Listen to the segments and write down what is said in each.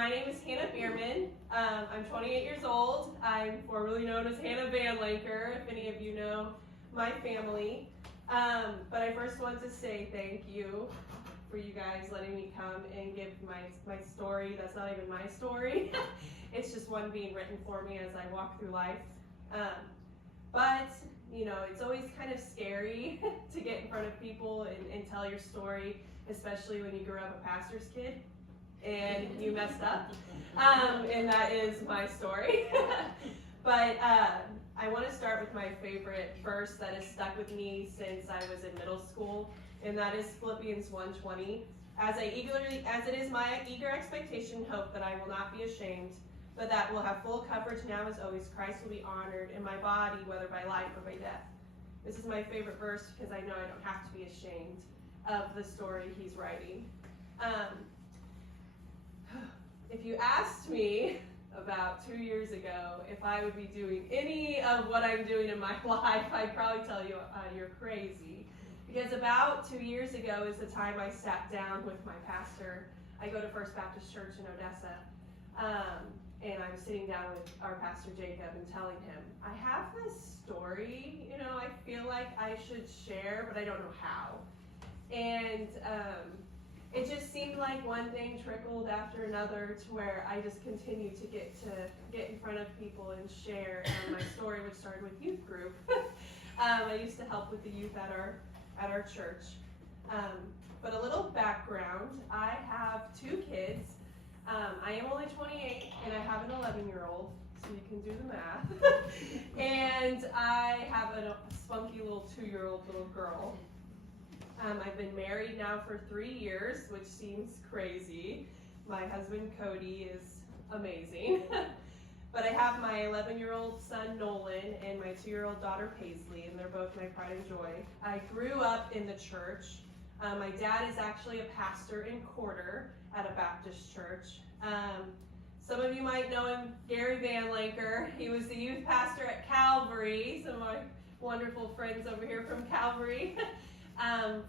my name is Hannah Behrman. I'm 28 years old. I'm formerly known as Hannah Van Lanker, if any of you know my family. But I first want to say thank you for you guys letting me come and give my story. That's not even my story. It's just one being written for me as I walk through life. But, you know, it's always kind of scary to get in front of people and tell your story, especially when you grew up a pastor's kid and you messed up. And that is my story. But I want to start with my favorite verse that has stuck with me since I was in middle school, and that is Philippians 1:20. As it is my eager expectation and hope that I will not be ashamed, but that will have full coverage now as always, Christ will be honored in my body, whether by life or by death. This is my favorite verse because I know I don't have to be ashamed of the story he's writing. If you asked me about 2 years ago if I would be doing any of what I'm doing in my life, I'd probably tell you you're crazy. Because about 2 years ago is the time I sat down with my pastor. I go to First Baptist Church in Odessa. And I was sitting down with our pastor Jacob and telling him, I have this story, you know, I feel like I should share, but I don't know how. And it just seemed like one thing trickled after another to where I just continued to get in front of people and share my story, which started with youth group. I used to help with the youth at our church. But a little background, I have 2 kids. I am only 28, and I have an 11-year-old, so you can do the math. And I have a spunky little 2-year-old little girl. I've been married now for 3 years, which seems crazy. My husband, Cody, is amazing. But I have my 11-year-old son, Nolan, and my 2-year-old daughter, Paisley, and they're both my pride and joy. I grew up in the church. My dad is actually a pastor in Quarter at a Baptist church. Some of you might know him, Gary Van Lanker. He was the youth pastor at Calvary, some of my wonderful friends over here from Calvary,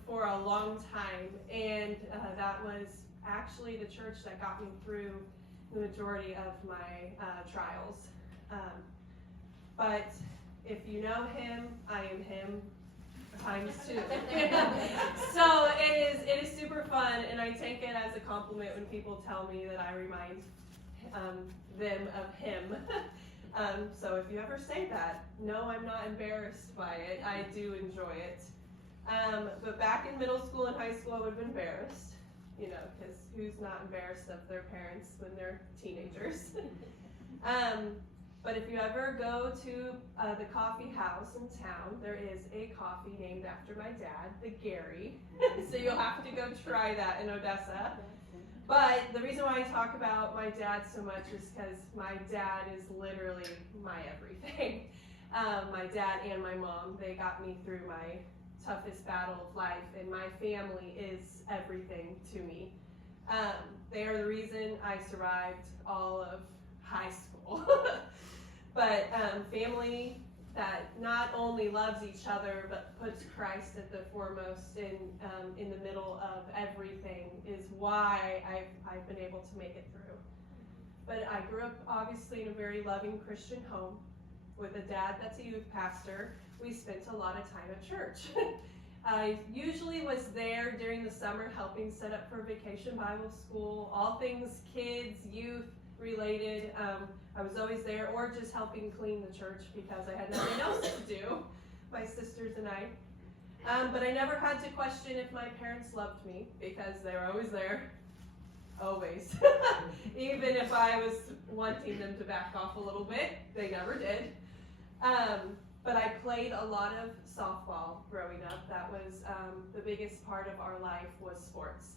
for a long time. And that was actually the church that got me through the majority of my trials. But if you know him, I am him. Times 2. So it is super fun, and I take it as a compliment when people tell me that I remind them of him. So if you ever say that, no, I'm not embarrassed by it. I do enjoy it. But back in middle school and high school, I would have been embarrassed, you know, because who's not embarrassed of their parents when they're teenagers? But if you ever go to the coffee house in town, there is a coffee named after my dad, the Gary. So you'll have to go try that in Odessa. But the reason why I talk about my dad so much is because my dad is literally my everything. My dad and my mom, they got me through my toughest battle of life, and my family is everything to me. They are the reason I survived all of high school. But family that not only loves each other but puts Christ at the foremost in the middle of everything is why I've been able to make it through. But I grew up obviously in a very loving Christian home with a dad that's a youth pastor. We spent a lot of time at church. I usually was there during the summer helping set up for Vacation Bible School, all things kids, youth related. I was always there, or just helping clean the church because I had nothing else to do, my sisters and I. But I never had to question if my parents loved me because they were always there, always. Even if I was wanting them to back off a little bit, they never did. But I played a lot of softball growing up. That was the biggest part of our life was sports.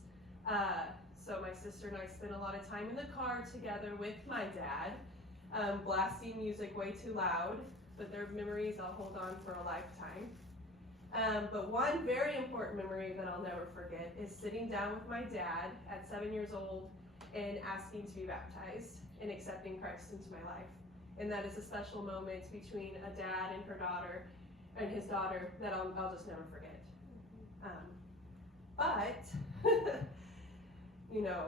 So my sister and I spent a lot of time in the car together with my dad, blasting music way too loud, but they're memories I'll hold on for a lifetime. But one very important memory that I'll never forget is sitting down with my dad at 7 years old and asking to be baptized and accepting Christ into my life. And that is a special moment between a dad and his daughter that I'll just never forget. But you know,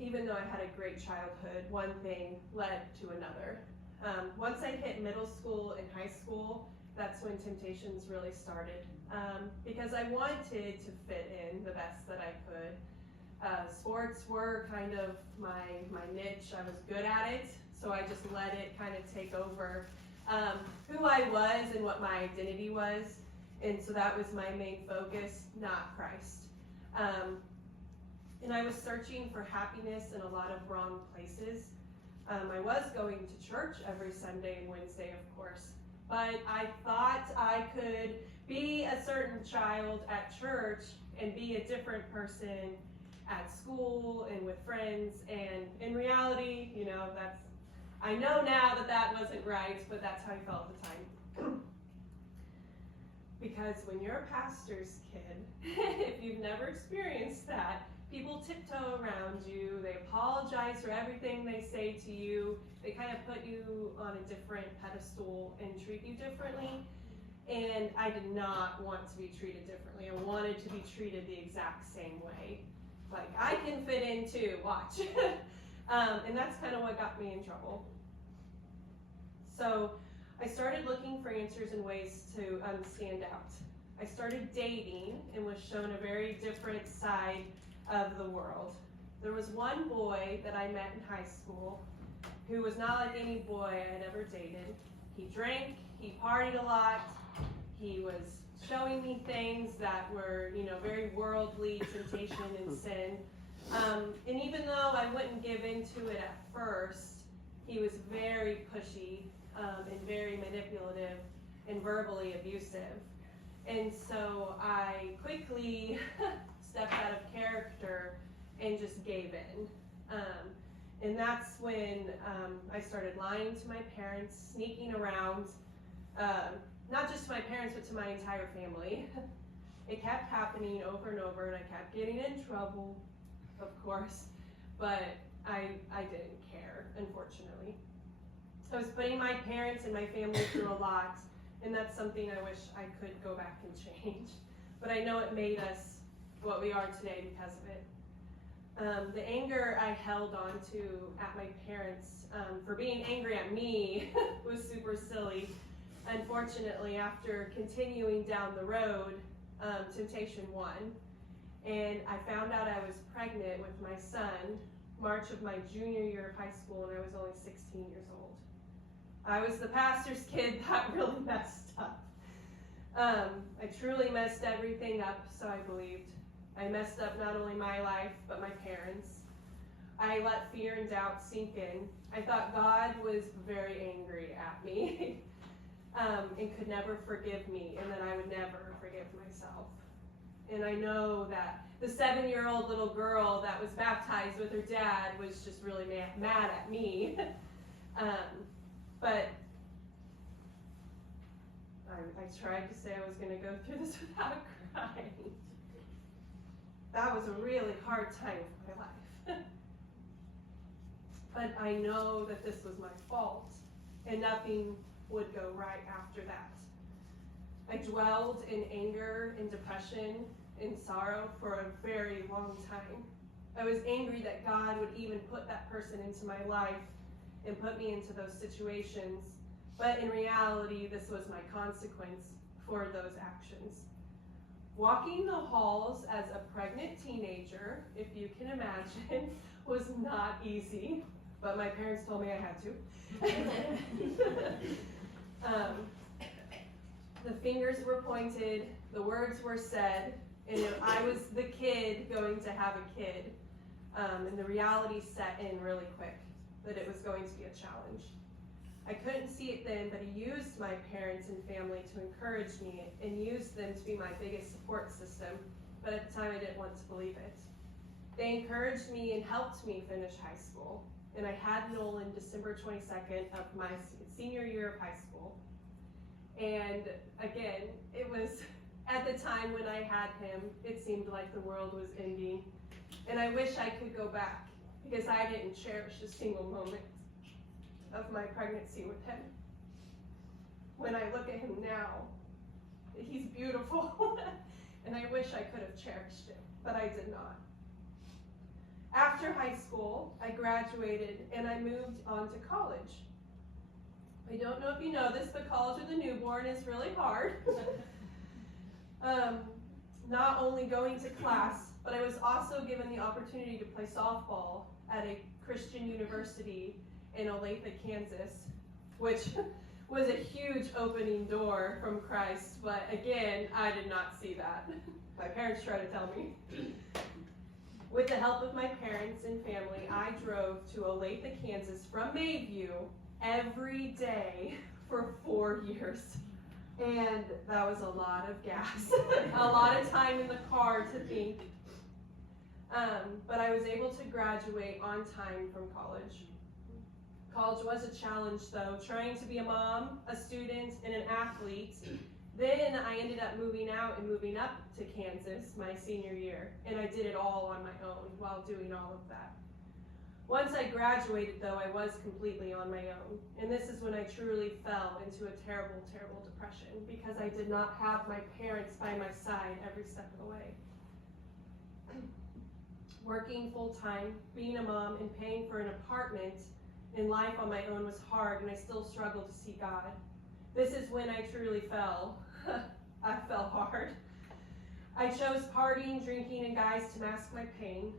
even though I had a great childhood, one thing led to another. Once I hit middle school and high school, that's when temptations really started. Because I wanted to fit in the best that I could. Sports were kind of my niche. I was good at it, so I just let it kind of take over who I was and what my identity was. And so that was my main focus, not Christ. And I was searching for happiness in a lot of wrong places. I was going to church every Sunday and Wednesday, of course, but I thought I could be a certain child at church and be a different person at school and with friends. And in reality, I know now that wasn't right, but that's how I felt at the time. Because when you're a pastor's kid, if you've never experienced that, people tiptoe around you, they apologize for everything they say to you, they kind of put you on a different pedestal and treat you differently. And I did not want to be treated differently. I wanted to be treated the exact same way. Like, I can fit in too, watch. And that's kind of what got me in trouble. So I started looking for answers and ways to stand out. I started dating and was shown a very different side of the world. There was one boy that I met in high school who was not like any boy I had ever dated. He drank, he partied a lot, he was showing me things that were, very worldly, temptation and sin. And even though I wouldn't give into it at first, he was very pushy and very manipulative and verbally abusive. And so I quickly stepped out of character and just gave in. And that's when I started lying to my parents, sneaking around, not just to my parents, but to my entire family. It kept happening over and over, and I kept getting in trouble, of course, but I didn't care, unfortunately. I was putting my parents and my family through a lot, and that's something I wish I could go back and change. But I know it made us what we are today because of it. The anger I held on to at my parents for being angry at me was super silly. Unfortunately, after continuing down the road, temptation won. And I found out I was pregnant with my son March of my junior year of high school, and I was only 16 years old. I was the pastor's kid that really messed up. I truly messed everything up, so I believed. I messed up not only my life, but my parents. I let fear and doubt sink in. I thought God was very angry at me and could never forgive me, and that I would never forgive myself. And I know that the 7-year-old little girl that was baptized with her dad was just really mad at me. But I tried to say I was going to go through this without crying. That was a really hard time of my life. But I know that this was my fault, and nothing would go right after that. I dwelled in anger and depression and sorrow for a very long time. I was angry that God would even put that person into my life and put me into those situations. But in reality, this was my consequence for those actions. Walking the halls as a pregnant teenager, if you can imagine, was not easy, but my parents told me I had to. The fingers were pointed, the words were said, and I was the kid going to have a kid. And the reality set in really quick that it was going to be a challenge. I couldn't see it then, but he used my parents and family to encourage me and used them to be my biggest support system, but at the time I didn't want to believe it. They encouraged me and helped me finish high school, and I had Nolan December 22nd of my senior year of high school. And again, it was at the time when I had him, it seemed like the world was ending, and I wish I could go back because I didn't cherish a single moment of my pregnancy with him. When I look at him now, he's beautiful, and I wish I could have cherished it, but I did not. After high school, I graduated and I moved on to college. I don't know if you know this, but college with a newborn is really hard. Not only going to class, but I was also given the opportunity to play softball at a Christian university in Olathe, Kansas, which was a huge opening door from Christ, but again, I did not see that. My parents tried to tell me. With the help of my parents and family, I drove to Olathe, Kansas from Mayview every day for 4 years. And that was a lot of gas, a lot of time in the car to think. But I was able to graduate on time from college. College was a challenge though, trying to be a mom, a student, and an athlete. Then I ended up moving out and moving up to Kansas my senior year, and I did it all on my own while doing all of that. Once I graduated though, I was completely on my own, and this is when I truly fell into a terrible, terrible depression because I did not have my parents by my side every step of the way. Working full-time, being a mom, and paying for an apartment in life on my own was hard, and I still struggle to see God. This is when I truly fell. I fell hard. I chose partying, drinking, and guys to mask my pain.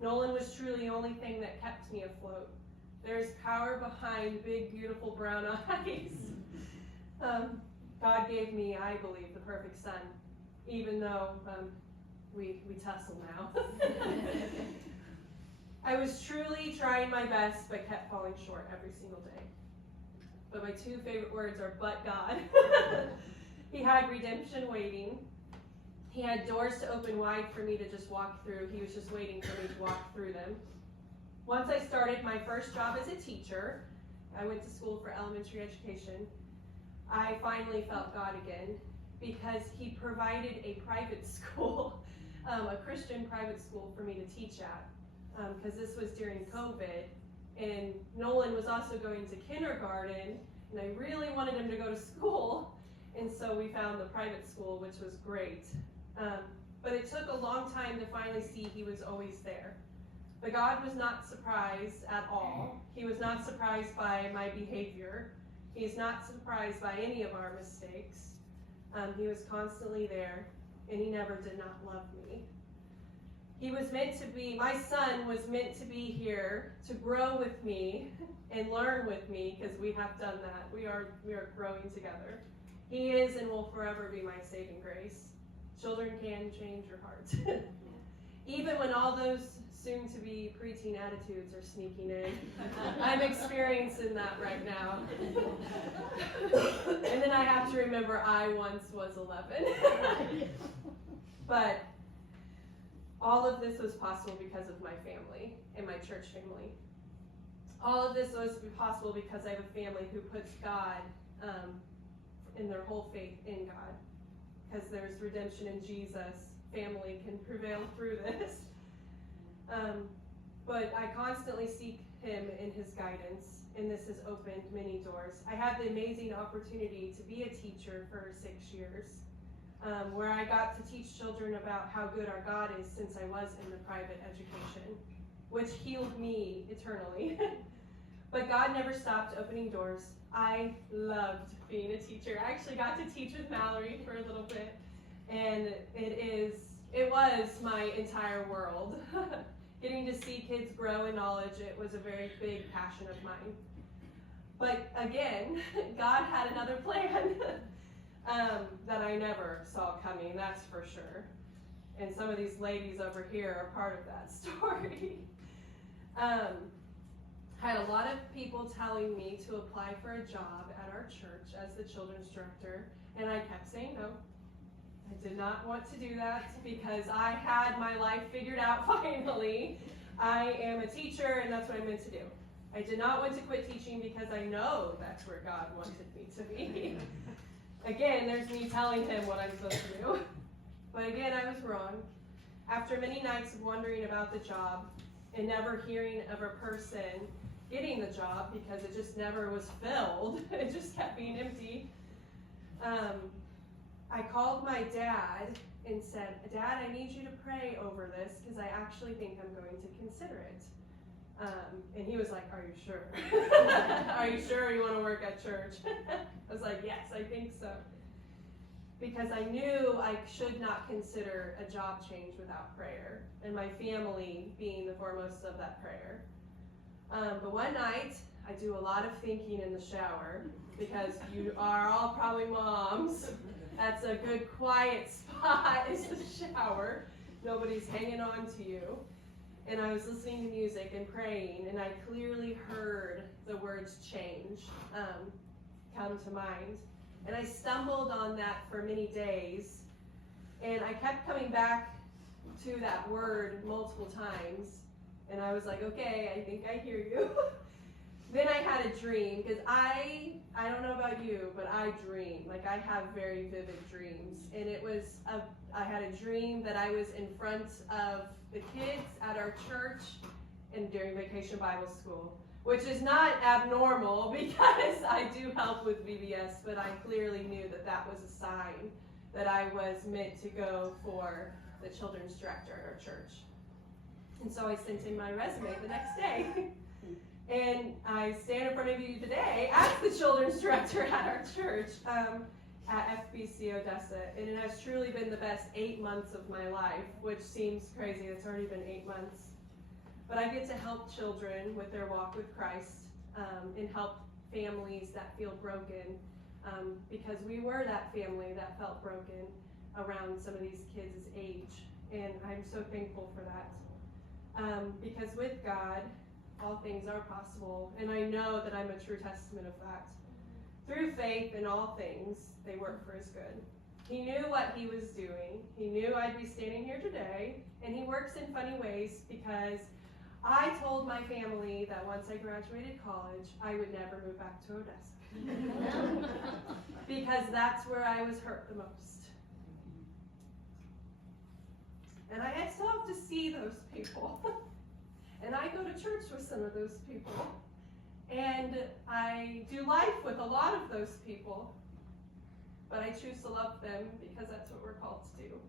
Nolan was truly the only thing that kept me afloat. There's power behind big, beautiful brown eyes. God gave me, I believe, the perfect son, even though we tussle now. I was truly trying my best, but kept falling short every single day. But my two favorite words are, but God. He had redemption waiting. He had doors to open wide for me to just walk through. He was just waiting for me to walk through them. Once I started my first job as a teacher, I went to school for elementary education, I finally felt God again because he provided a private school, a Christian private school for me to teach at, because this was during COVID, and Nolan was also going to kindergarten, and I really wanted him to go to school, and so we found the private school, which was great. But it took a long time to finally see he was always there. But God was not surprised at all. He was not surprised by my behavior. He's not surprised by any of our mistakes. He was constantly there, and he never did not love me. He was meant to be, my son was meant to be here to grow with me and learn with me, because we have done that. We are growing together. He is and will forever be my saving grace. Children can change your heart. Even when all those soon-to-be preteen attitudes are sneaking in. I'm experiencing that right now. And then I have to remember I once was 11. But all of this was possible because of my family and my church family. All of this was possible because I have a family who puts God in their whole faith in God. Because there's redemption in Jesus, family can prevail through this. But I constantly seek him in his guidance, and this has opened many doors. I had the amazing opportunity to be a teacher for 6 years, where I got to teach children about how good our God is since I was in the private education, which healed me eternally. But God never stopped opening doors. I loved being a teacher. I actually got to teach with Mallory for a little bit, and it was my entire world. Getting to see kids grow in knowledge, it was a very big passion of mine. But again, God had another plan that I never saw coming, that's for sure. And some of these ladies over here are part of that story. I had a lot of people telling me to apply for a job at our church as the children's director, and I kept saying no. I did not want to do that because I had my life figured out finally. I am a teacher, and that's what I'm meant to do. I did not want to quit teaching because I know that's where God wanted me to be. Again, there's me telling him what I'm supposed to do. But again, I was wrong. After many nights of wondering about the job and never hearing of a person getting the job because it just never was filled, it just kept being empty, I called my dad and said, Dad, I need you to pray over this because I actually think I'm going to consider it. And he was like, are you sure? Are you sure you want to work at church? I was like, yes, I think so. Because I knew I should not consider a job change without prayer, and my family being the foremost of that prayer. But one night, I do a lot of thinking in the shower, because you are all probably moms. That's a good quiet spot, is the shower. Nobody's hanging on to you. And I was listening to music and praying, and I clearly heard the words change come to mind. And I stumbled on that for many days, and I kept coming back to that word multiple times, and I was like, okay, I think I hear you. Then I had a dream, because I don't know about you, but I dream. Like, I have very vivid dreams, and I had a dream that I was in front of the kids at our church and during Vacation Bible School, which is not abnormal because I do help with VBS, but I clearly knew that that was a sign that I was meant to go for the children's director at our church. And so I sent in my resume the next day. And I stand in front of you today as the children's director at our church at FBC Odessa. And it has truly been the best 8 months of my life, which seems crazy. It's already been 8 months. But I get to help children with their walk with Christ and help families that feel broken because we were that family that felt broken around some of these kids' age. And I'm so thankful for that. Because with God, all things are possible. And I know that I'm a true testament of that. Through faith in all things, they work for his good. He knew what he was doing. He knew I'd be standing here today. And he works in funny ways because I told my family that once I graduated college, I would never move back to Odessa. Because that's where I was hurt the most. And I still have to see those people. And I go to church with some of those people. And I do life with a lot of those people. But I choose to love them because that's what we're called to do.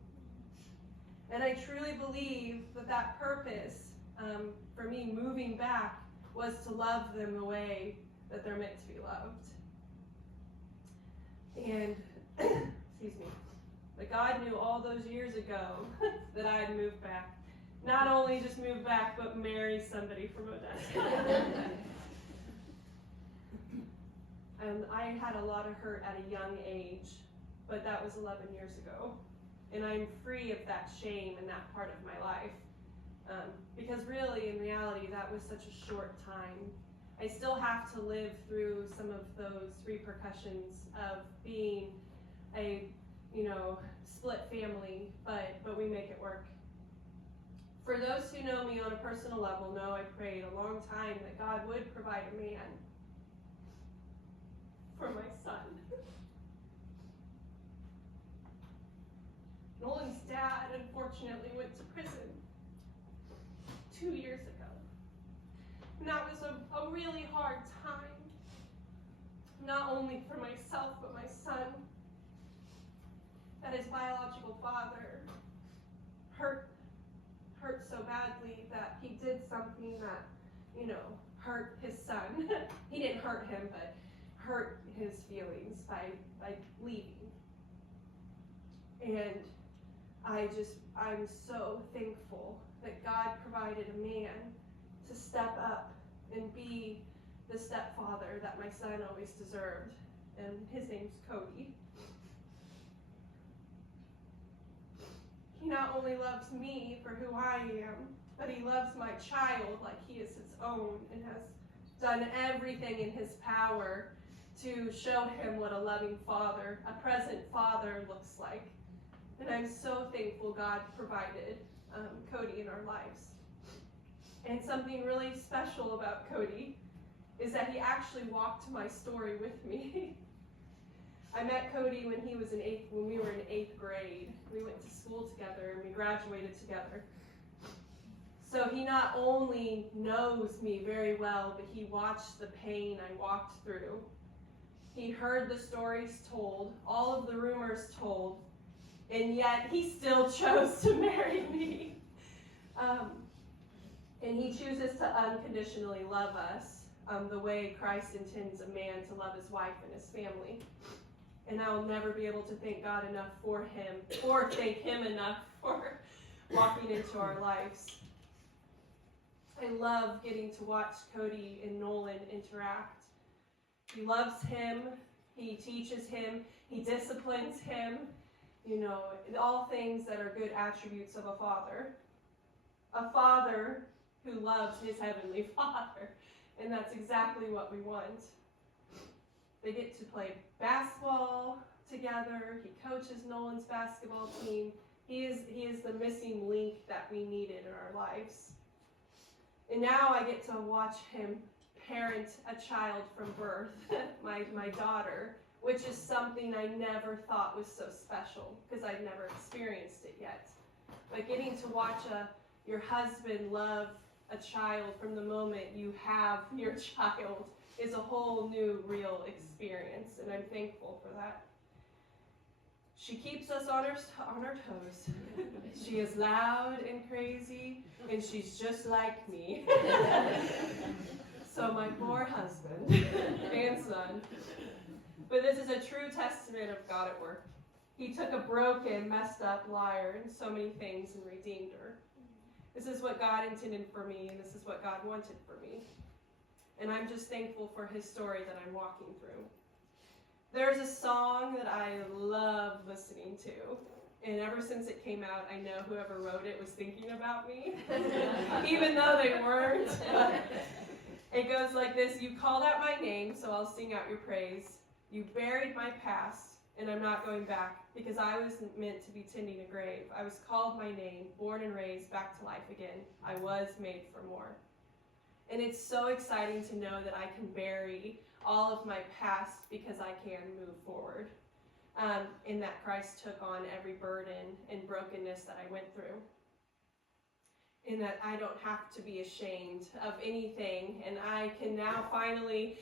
And I truly believe that purpose for me moving back was to love them the way that they're meant to be loved. And, excuse me, but God knew all those years ago that I had moved back. Not only just move back, but marry somebody from Odessa. And I had a lot of hurt at a young age, but that was 11 years ago. And I'm free of that shame in that part of my life. Because really, in reality, that was such a short time. I still have to live through some of those repercussions of being a, split family, but we make it work. For those who know me on a personal level know I prayed a long time that God would provide a man for my son. Nolan's dad unfortunately went to prison 2 years ago. And that was a really hard time, not only for myself, but my son, that his biological father hurt so badly that he did something that, hurt his son. He didn't hurt him, but hurt his feelings by leaving. And I'm so thankful that God provided a man to step up and be the stepfather that my son always deserved. And his name's Cody. He not only loves me for who I am, but he loves my child like he is his own and has done everything in his power to show him what a loving father, a present father looks like. And I'm so thankful God provided Cody in our lives. And something really special about Cody is that he actually walked my story with me. I met Cody when we were in 8th grade. We went to school together and we graduated together. So he not only knows me very well, but he watched the pain I walked through. He heard the stories told, all of the rumors told, And yet he still chose to marry me. And he chooses to unconditionally love us the way Christ intends a man to love his wife and his family. And I will never be able to thank God enough for him, or thank him enough for walking into our lives. I love getting to watch Cody and Nolan interact. He loves him, he teaches him, he disciplines him, all things that are good attributes of a father. A father who loves his heavenly Father. And that's exactly what we want. They get to play basketball together. He coaches Nolan's basketball team. He is the missing link that we needed in our lives. And now I get to watch him parent a child from birth, my daughter, which is something I never thought was so special because I'd never experienced it yet. But getting to watch your husband love a child from the moment you have your child is a whole new, real experience, and I'm thankful for that. She keeps us on our toes. She is loud and crazy, and she's just like me. So my poor husband and son. But this is a true testament of God at work. He took a broken, messed up liar and so many things and redeemed her. This is what God intended for me, and this is what God wanted for me. And I'm just thankful for his story that I'm walking through. There's a song that I love listening to, and ever since it came out, I know whoever wrote it was thinking about me, even though they weren't. It goes like this: you called out my name, so I'll sing out your praise. You buried my past, and I'm not going back, because I wasn't meant to be tending a grave. I was called my name, born and raised, back to life again. I was made for more. And it's so exciting to know that I can bury all of my past because I can move forward. And that Christ took on every burden and brokenness that I went through. And that I don't have to be ashamed of anything. And I can now finally,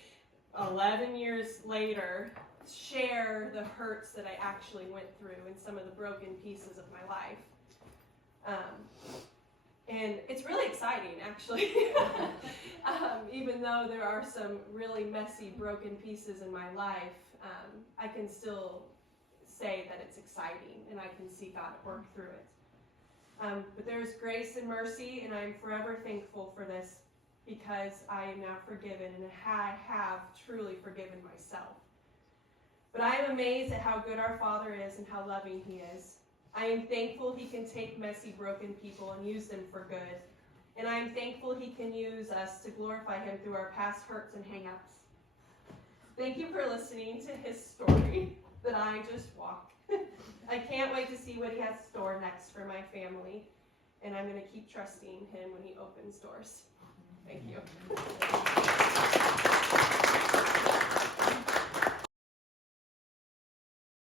11 years later, share the hurts that I actually went through and some of the broken pieces of my life. And it's really exciting, actually. Even though there are some really messy, broken pieces in my life, I can still say that it's exciting, and I can see God work through it. But there's grace and mercy, and I'm forever thankful for this, because I am now forgiven, and I have truly forgiven myself. But I am amazed at how good our Father is and how loving he is. I am thankful he can take messy, broken people and use them for good. And I am thankful he can use us to glorify him through our past hurts and hang-ups. Thank you for listening to his story that I just walked. I can't wait to see what he has stored next for my family. And I'm going to keep trusting him when he opens doors. Thank you.